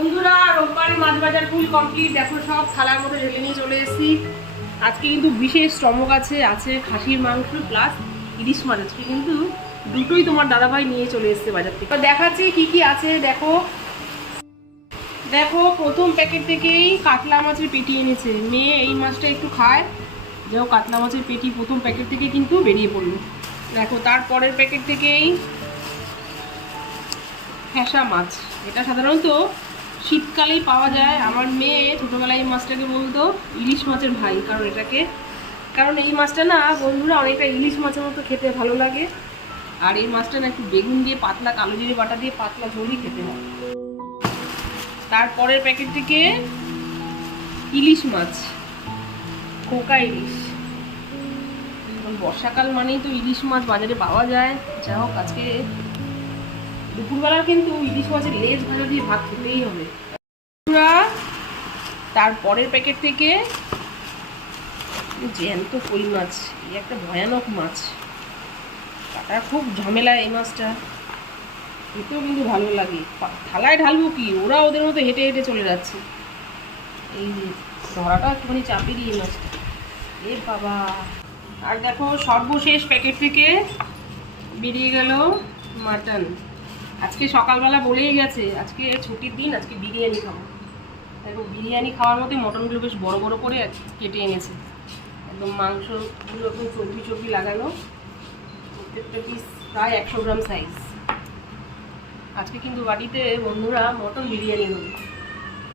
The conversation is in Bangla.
বন্ধুরা রোববারে মাছ বাজার ফুল কমপ্লিট। দেখো সব থালার মধ্যে ঢেলে নিয়ে চলে এসেছি। আজকে কিন্তু বিশেষ চমক আছে খাসির মাংস প্লাস ইলিশ মাছ। আজকে কিন্তু দুটোই তোমার দাদাভাই নিয়ে চলে এসেছে বাজার থেকে। দেখাচ্ছি কি কি আছে। দেখো দেখো প্রথম প্যাকেট থেকেই কাতলা মাছের পেটি এনেছে। মেয়ে এই মাছটা একটু খায়, যাও কাতলা মাছের পেটি প্রথম প্যাকেট থেকে কিন্তু বেরিয়ে পড়লো। দেখো তারপরের প্যাকেট থেকেই ফ্যাসা মাছ, এটা সাধারণত শীতকালেই পাওয়া যায়। আমার মেয়ে ছোটোবেলায় এই মাছটাকে বলতো ইলিশ মাছের ভাই, কারণ এই মাছটা না বন্ধুরা অনেকটা ইলিশ মাছের মতো খেতে ভালো লাগে। আর এই মাছটা না একটু বেগুন দিয়ে পাতলা কালো জিরে বাটা দিয়ে পাতলা ঝোলই খেতে হয়। তারপরের প্যাকেট থেকে ইলিশ মাছ, খোকা ইলিশ। বর্ষাকাল মানেই তো ইলিশ মাছ বাজারে পাওয়া যায়। যা হোক আজকে দুপুরবেলা কিন্তু ইলিশ মাছের লেজ ভাজা দিয়ে ভাত খেতেই হবে। তারপরের প্যাকেট থেকে জ্যান্ত কই মাছ, এই একটা ভয়ানক মাছ, কাটা খুব ঝামেলা এই মাছটা, খেতেও কিন্তু ভালো লাগে। থালায় ঢালবো কি, ওরা ওদের মতো হেঁটে হেঁটে চলে যাচ্ছে। এই ধরাটা একটুখানি চাপে দিয়ে মাছটা, এ বাবা। আর দেখো সর্বশেষ প্যাকেট থেকে বেরিয়ে গেল মাটন। আজকে সকালবেলা বলেই গেছে আজকে ছুটির দিন, আজকে বিরিয়ানি খাবো। দেখো বিরিয়ানি খাওয়ার মতো মটনগুলো বেশ বড় বড় করে কেটে এনেছে, একদম মাংসগুলো একদম চর্বি চর্বি লাগানো, প্রত্যেকটা পিস প্রায় 100 গ্রাম সাইজ। আজকে কিন্তু বাড়িতে বন্ধুরা মটন বিরিয়ানি হবে।